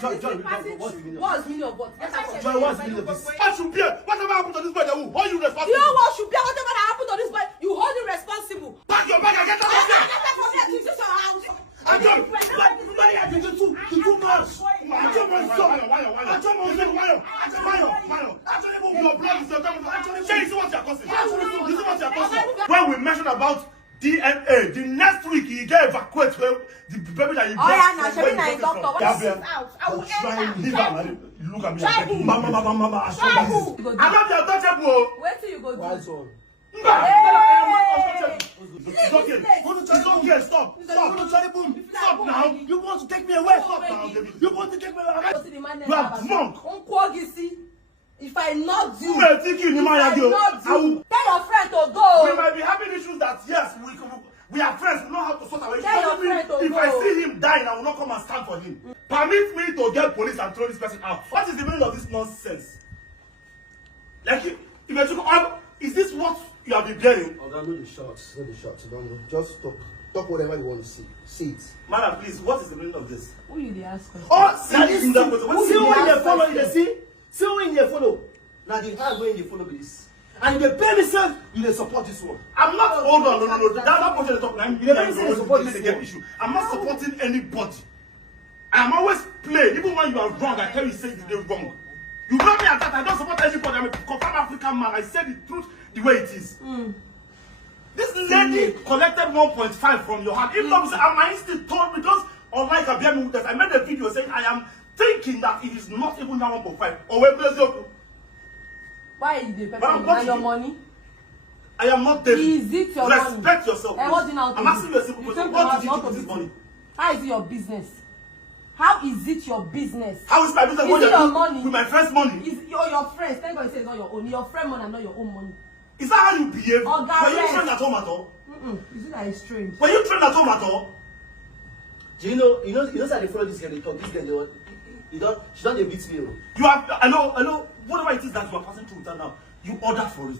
What's the meaning of what? Joy, what's the meaning of this? What should be? Whatever happened to this boy, who hold you responsible? You know what should be? Whatever that happened to this boy, you hold him responsible. Pack your bag and get out of here. Get out from here. This is your house. I don't. Why you too much? I don't want some. Your blood is actually. Say, you see what you're causing. You see what you're causing. When we mentioned about DNA, the next week you get evacuated the baby that you brought. Oh yeah, now Shabina is doctor. What is out? I will enter. Look at me. Mama. I'm not the untouchable. Where till you go do? Why so? Hey! It's okay. Stop now. You want to take me away? Stop now, David. You want to take me away? You are drunk. If I not you, I will tell your friend to go. We might be having issues that yes, we are friends. We know how to sort out. Tell your friend to if go. I see him dying, I will not come and stand for him. Permit me to get police and throw this person out. What is the meaning of this nonsense? Like if I took up, is this what you have been getting? Oh, no, the shots. No, the shots. You don't know. Just talk. Talk whatever you want to see. See it. Madam, please, what is the meaning of this? Who you the ask? Oh, see in that person. Who you in the follow? You see? See who in the follow? Now the hard way in the follow this. And the baby self, you dey support this one. I'm not. Hold on, no. That person is talking. You never say support this one. Issue. I'm not supporting anybody. I'm always playing. Even when you are wrong, I tell you say you're wrong. You know me at that. I don't support anybody. I'm a confirmed African man. I say the truth the way it is. This lady collected 1.5 from your hand. If not, my instinct told me just unlike a baby with I made a video saying I am thinking that it is not even that 1.5. Or where bless you. Why is the person your money? I am not David. Is it your money? Respect yourself. I'm asking you a simple question. What did you do with this money? How is it your business? How is it your business? How is my business? Is it your money? With my friend's money? Is your friends? Thank God you say it's not your own. Your friend money and not your own money. Is that how you behave? Oh, were you trained at home at all? Is it that it's strange? Were you trained at home at all? Do you know how they follow this girl? They talk. This girl, she don't beat me. You have, I know, whatever it is that you are passing through now, you order for it.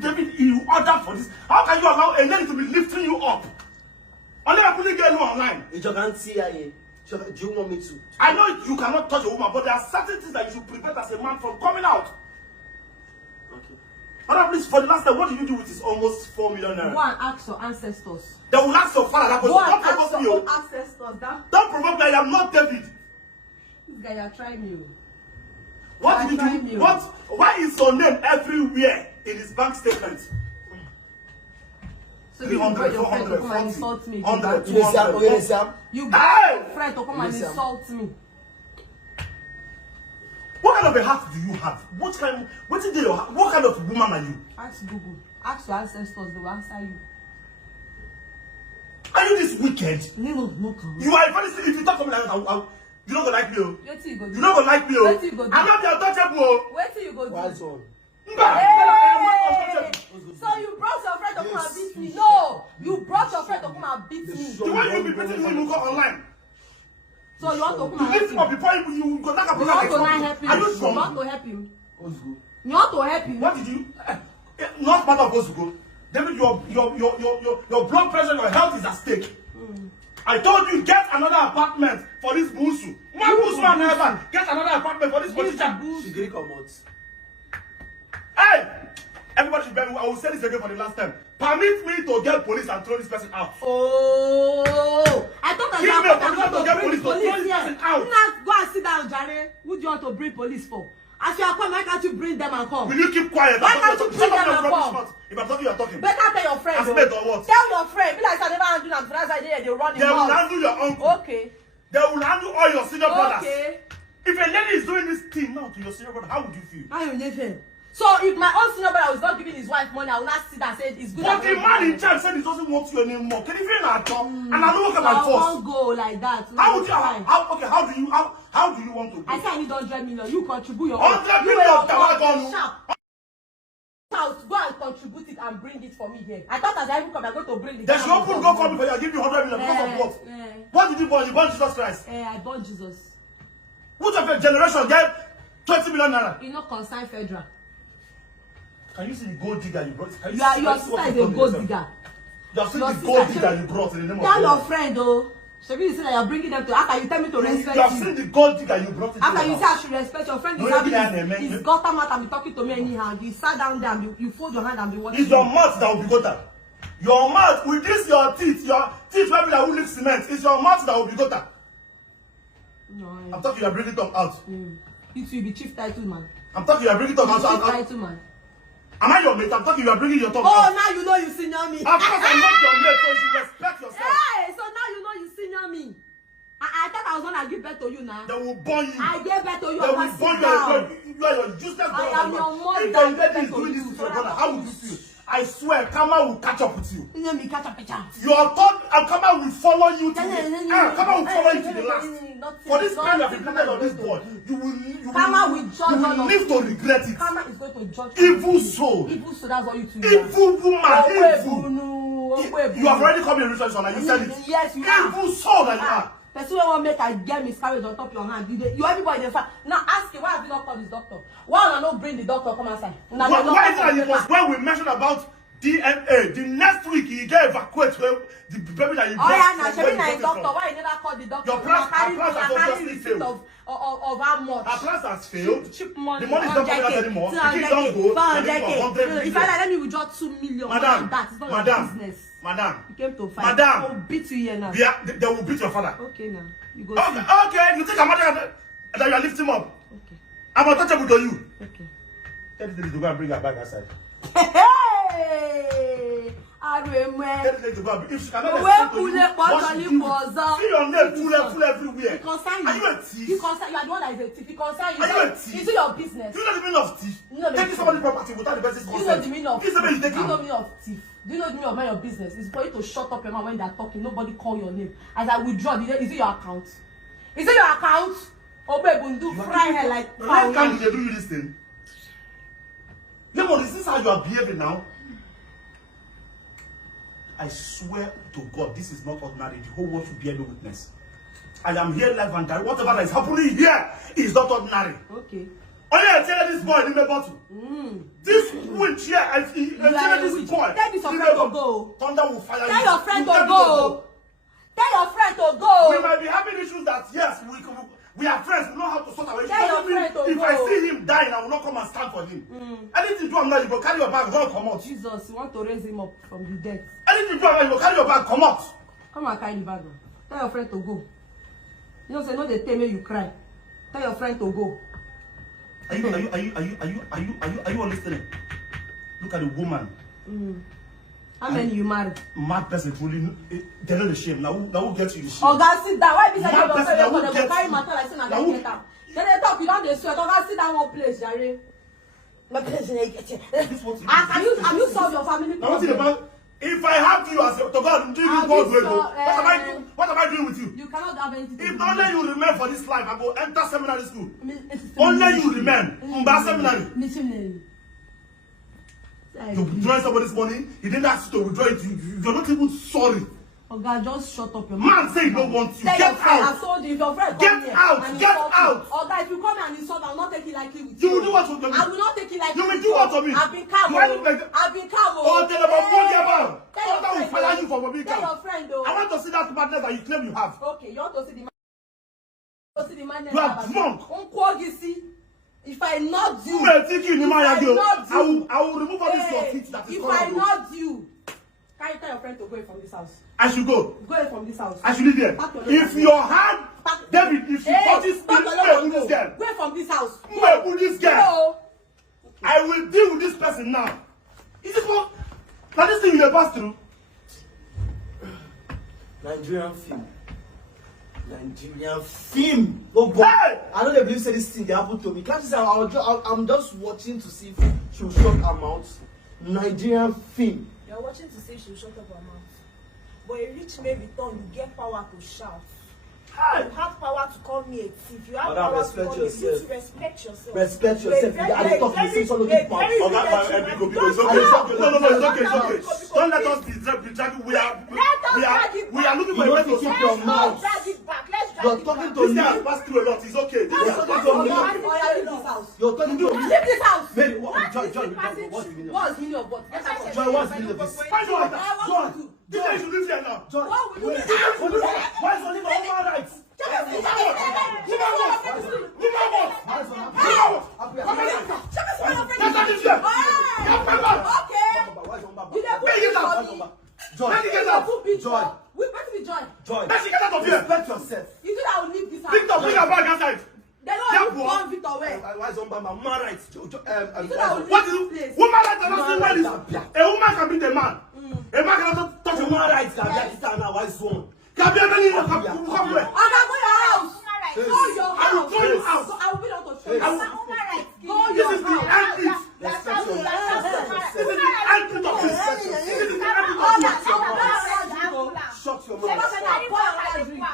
David, you order for this. How can you allow a lady to be lifting you up? Only I couldn't get you online. Do you want me to? I know you cannot touch a woman, but there are certain things that you should prevent as a man from coming out. Okay. Madam, please, for the last time, what did you do with this almost 4 million naira? Go and ask your ancestors. They will ask your father that person. Go and Don't ask provoke me. your own ancestors. Don't provoke me. I am not David. This guy, you're trying me. What did you do? Why is your name everywhere in his bank statement? So you brought your friend to come and insult me. 100, 200. You brought your friend to come and insult me. What kind of a heart do you have? What kind of woman are you? Ask Google. Ask your ancestors, they will answer you. Are you this wicked? No. You are very silly. If you talk to me like that, you don't go like me. Wait till you go. You don't go like me. Wait till you go. I'm not the untouchable. Wait till you go. Why so? Hey! So you brought your friend to come and beat me? No, you brought your friend to come and beat me. The way you be beating him, you go online. So you want to come and help him? Before you go knock up. You want to help him? Are you You strong? want to help him? You want to help him? What did you? Not part of Osugo. David, your blood pressure, your health is at stake. I told you get another apartment for this busu. One busu man ever get another apartment for this politician. She didn't come out. Hey! Everybody should bear me. I will say this again for the last time. Permit me to get police and throw this person out. Oh! I thought that Give me a permission to get bring police to throw this person out. Go and sit down, Jare. Who do you want to bring police for? As you are coming, why can't you bring them and come? Will you keep quiet? Why can't you bring them and come? If I'm talking, you are talking. Better tell your friend. As mate or what? Tell your friend. Be like I never handle them. That's why they run in. They will handle your uncle. Okay. They will handle all your senior brothers. Okay. If a lady is doing this thing now to your senior brother, how would you feel? How you feel? So if my own senior brother was not giving his wife money, I will not sit and say it's good. But the man in charge said he doesn't want you anymore. Can you feel that? And I don't look at my I force. won't go like that. How would you? How do you want to go? I say I need 100 million. You contribute your 100 million. Go and contribute it and bring it for me here. I thought as I even come, I'm going to bring it. There's no point go come before you give you 100 million because of what? What did you born? You born Jesus Christ. I born Jesus. Which of your generation get 20 million naira? You know, concern federal. Can you see the gold digger you brought? Your sister is a gold digger. You have seen the gold digger you brought in the name of God. Tell your friend, though. Shebi, you say that you're bringing them to. How can you tell me to respect You have seen the gold digger you brought into How can the you say house. I should respect your friend? No, Is you having can't, his gutter mouth and be talking to me anyhow. You sat down there and you fold your hand and be watching. It's your mouth that will be gutter. Your mouth, with this your teeth maybe that will leak cement. It's your mouth that will be gutter. No, I'm talking, you are bringing tongue out. You two be chief title man. I'm talking, you are bringing tongue out. Chief title man. Am I your mate? I'm talking, you are bringing your tongue Oh, out. now you know you senior me. Of course, I'm not your mate, so you should respect yourself. Hey, so now you know you senior me. I thought I was gonna give birth to you now. They will burn you. I gave birth to you. They will burn you. You are your useless brother. I am your mother. If your lady is doing this to your brother, how would you feel? I swear, Karma will catch up with you. You know me catch up picture. Your thought and Karma will follow you to the Karma will follow you to the last. For this kind of implemented on this board, you will live to regret it. Karma is going to judge. Evil soul. Evil soul, that's what you two. Evil woman. Evil. No. You have already come in research and you said it. Yes, you are. Evil soul that you are. Person wey wan make I get miscarriage on top your hand. You everybody dey fight. Now ask him, why have you not called this doctor? Why una no bring the doctor come outside? Why is it that it was when we mentioned about DNA? The next week he get evacuate the baby that you brought. Oh yeah, now shebi na a doctor. Why you never call the doctor? Your plans has obviously failed. Of how much? Our plans has failed. Cheap money. The money is not coming out anymore. The kids don't go. 400K. If I let me withdraw 2 million, Madam, that is not madam, your business. Madam, You came to fight. Madam, I will beat you here now. they will beat your father. Okay now. You go Okay, see. okay. You think I'm mad that you are lifting up? Okay. I'm untouchable to you. Okay. Tell this lady to go and bring her bag outside. Hey! Tell this lady to go and bring. If she cannot Where explain to you what she did, see your name full everywhere. You concern Are you. you a thief? You concern. You are the one that is a thief. You concern you. Are you a thief? It's your business. Do you know the meaning of thief? You know the Taking meaning. somebody's property without the person's Do you know consent. the meaning of This is the way you thief? take Do you know the am. meaning of thief? Do you know the meaning of mind your business? It's for you to shut up your mouth when they are talking. Nobody call your name. As I withdraw, is it your account? Is it your account? Oh, baby, do fry hair like How can they do you this thing? Lemon, is this how you are behaving now? I swear to God, this is not ordinary. The whole world should bear no witness. I am here live and direct. Whatever that is happening here is not ordinary. Okay. Only I tell this boy in the bottle. This winch here, I tell this boy. Tell this your friend to go. Thunder will fire you. Tell your friend to go. Tell your friend to go. We might be having issues that, yes, we are friends. We know how to sort our issues. Tell your friend to If go. I see him dying, I will not come and stand for him. Anything do, I'm not, you go carry your bag, don't come out. Jesus, you want to raise him up from the dead. Anything do, I'm not, you go carry your bag, come out. Come and carry the bag. Tell your friend to go. You know, say no, they tell me you cry. Tell your friend to go. Are you all listening? Look at the woman. How many you marry? Mad person truly, they know the shame. Now who gets you the shame? Oh God, sit down. Why be saying Mad you don't person, say now who they go gets carry you? matter like say na Now dem who- get am. Then they talk, you don't dey sweat. Oh God, sit down one place, Jare. My person dey get you. This what Have you solved your family Now what's it problem? about? If I have you as a, to God, do you Have God you will saw, go? What am I doing with you? You cannot have anything. to If do only with you remain for this life, I go enter seminary school. it. Only you remain. Mba seminary. Missionary. You withdraw somebody's money, he didn't ask you to withdraw it, you're not even sorry. Oh God, just shut up your Man say he don't want you. Tell Get your friend, I out. told you, if your friend Get come here out, and get insult out. you, oh God, if you come here and insult, I will not take it lightly with You will do what to me? I will not take it lightly. You will with do what to me? I've been calm. Do I look like that? I've been calm. Oh, tell about what about? Tell your Thunder will friend, fire oh. you for being Tell calm. your friend, though. I want to see that madness that you claim you have. Okay, you want to see the man. To see the man. You are drunk. If I not you, I will remove all this hey, your feet that is if coming I out. not you, can you tell your friend to go away from this house? I should go. Go away from this house. I should leave here. If your hand, David, if you touches me, who this girl? Go away from this house. Who this girl? Go. I will deal with this person now. Is this what? Now this thing you will pass through. Nigerian film. Nigerian film. Oh God. Hey! I don't believe say this thing they happened to me. Can't you say I'm just watching to see if she will shut her mouth. Nigerian film. You're watching to see if she'll shut up her mouth. But a rich may return, you get power to shout. Hey! You have power to call me a thief. You have Madam, power respect to call me. You yourself. need to respect yourself. Respect yourself. You're a I dey talk to you, so look mouth. Oh, that man, Bcuz, it's okay. No, it's okay. Don't let us be dragging. We are looking for a way to keep solve your this. mouth. Drag it back. Let's drag You're it talking back. to This me. guy has passed through a lot. It's okay. This is okay. Oh, yeah, leave this house. You're talking to me. Leave this house. Mary, Joy, what's the meaning of What's the meaning of what? Get out of Joy, what's the meaning of this? Find your I want John. to do. This guy should live here now. Joy. What will you do? Why is only my human rights? Give her what? Joy. Joy. Joy. Respect yourself. You think I will leave this house? Victor, bring your bag outside. They don't have one Victor where. Why is on my human rights? You think I will leave What is this it? place? Woman rights are not saying what is. A woman can beat a man. A man cannot touch a Human woman. rights can be now. Why is one? Can be a man in your come where? I'm not going to your house. Go your I will house. throw you out. So I will be able to show you. I will- Go This your is the house. end it. Respect yourself. This is the end it of this. This is the end it of this. Shut your Never mouth. said I pour your drink.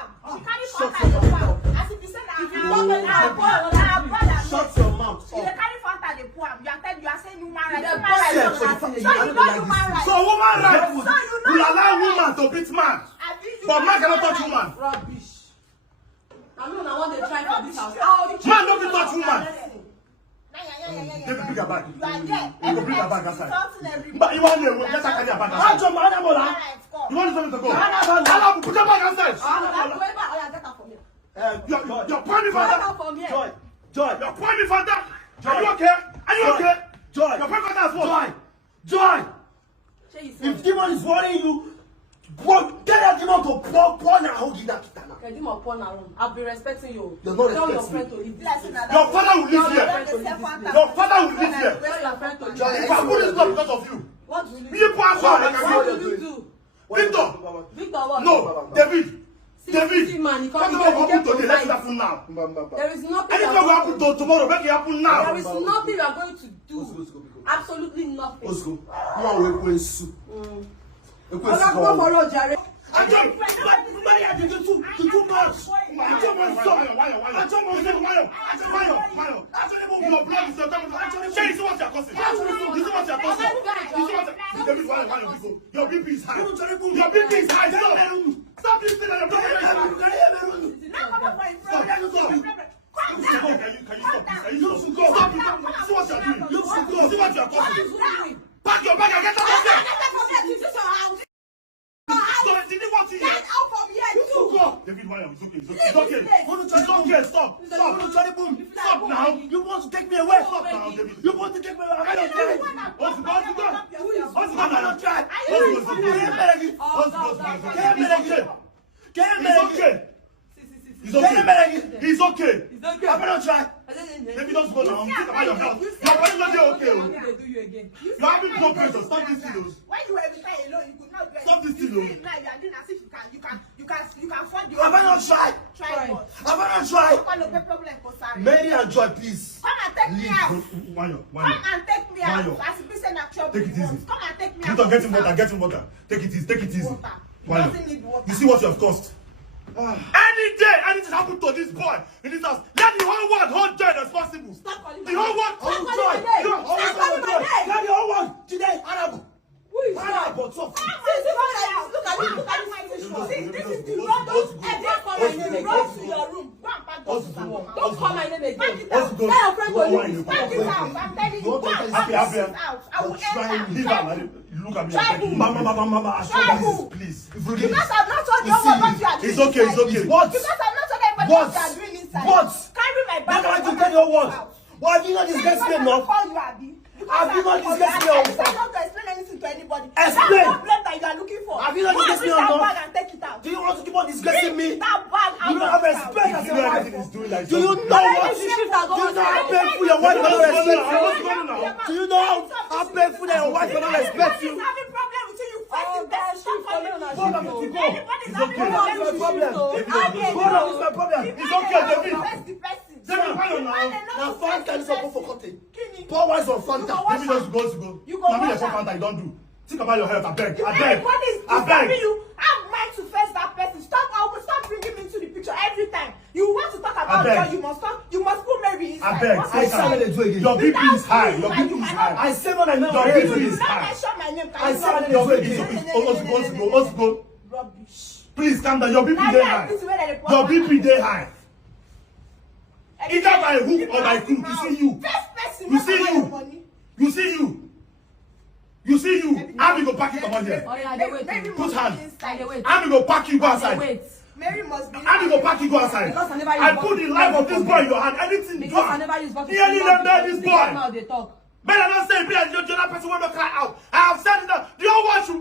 Shut your mouth. So woman rights will allow woman to beat man, but man cannot touch woman. Rubbish. I know I want to try for this house. Man don't be touch woman. David, bring your bag. You go bring your bag outside. But you want to let her carry your bag outside. You want something to go? Allow, put your bag outside. You're pointing for that. Joy. Joy. You're pointing for that. Are you okay? Are you okay? Joy. You're pointing for that as well. Joy. Joy. If demon is worrying you, get that demon to pour and hold you that. I'll be respecting you. You're not Tell your respecting friend to leave this place. Your father will live here. Your father will live here. Tell your friend to leave If this I put this blood because of you, What will you you do? pass What on. will you do? Victor. Victor, what? No, David. See, David. man, if What's you going to happen get today? Let it happen now. There is nothing. Anything will happen tomorrow. Make it happen now. There is nothing we are going to do. Let's go. Absolutely nothing. Let's go. You want to wait soup. I don't too much. Your BP is high. Your BP is high. Stop this thing. Can you stop this? Stop it. See what you're doing. See what you're causing. Pack your bag and get out of there. So did you want to hear? David, why am I okay? It's okay. Stop. Stop now. You want to take me away? Stop now, David. You want to take me away? I'm not trying. What's going on? I'm not trying. He's okay. I'm not trying. Maybe don't go now. Think about your health. Your body not okay. You have been blood pressure. Stop this thing. When you were retired alone, you could not do Stop this anything. thing, You see it now, you are doing as if you can afford the Have I not tried? Try what? Have I not tried? Come on, no problem for Sarah. Mary and Joy, please. Come and take me out. Why? Come and take me out. As if it's an actual Take it easy. Come and take me out. Victor, get him water. Get him water. Take it easy. Water. Why? Doesn't need water. You see what you have cost. Any day anything happen to this boy in this house, let the whole world hold Joy responsible. Stop calling The my whole name. world. Stop calling my name. Stop calling my name. Now the whole one today, Arab. Who is that? But so Look at this. See, this is the road. Don't call my name. Go to your room. Go and pack those things. Don't call my name again. Let's go. Tell your friend to leave. Pack it out. I'm telling you. Go and pack this out. I will enter. Leave her. Look at me. Tribal. Mama. Tribal. Please. Because I'm not told you what you are doing. It's okay. what? Because I'm not told everybody what you are doing inside. What? Carry my Then bag. I to tell you what? Why have you not disgraced me enough? Call you Abi. Have you not disgraced me I enough? decided not to explain anything to anybody. Explain. That problem that you are looking for. Have you not Go and disgraced me bring that enough? bag and take it out. Do you want to keep on disgracing me? Bring that bag out. You don't have respect as You a know wife. everything is doing like Do you know what? She shift and go Do you know how outside. painful your wife cannot respect you? What's going on? Do you know how painful that your wife cannot respect you? Everybody's having problem with you. You fight Oh, it. That's God, stop calling she me. Hold on, let me go. Everybody's It's having okay. problem What's with my you. problem? Hold on, what's my problem? It's okay, David. First the person. David, why not now? Now Fanta is open for cutting. Kini. Pour wise on Fanta. David just go. You go Now me wash the am. Fanta, you don't do. Think about your health. I beg. Everybody is I disturbing beg. you. Have mind to face that person. Stop bringing me into the picture every time. You want to talk about beg. God, you must put Mary inside. I beg. What's I inside? said it again. Your BP is high. Your Without BP you, is you high. I say what I know. Your already. BP You is not high. mention my name. I said it Your again. BP is go. Rubbish. Please calm down. Your BP Now, dey yeah, high. this is where they report Your my BP name. dey high. Either by hook or by crook, you see you. First person You who see collect you. your money. You see you. You see you, I'm gonna pack it on here. Oh yeah, they wait. Put hand. They wait. I'm gonna pack you, go They outside. wait. Mary must be. I'm gonna pack you, go outside. Because I never use I bottle. put the life of this boy in your hand. Anything you Because I want. never use bottle. Nearly them there, this boy. They talk. Better not say, be a general person when they cry out. I have said it. The whole world should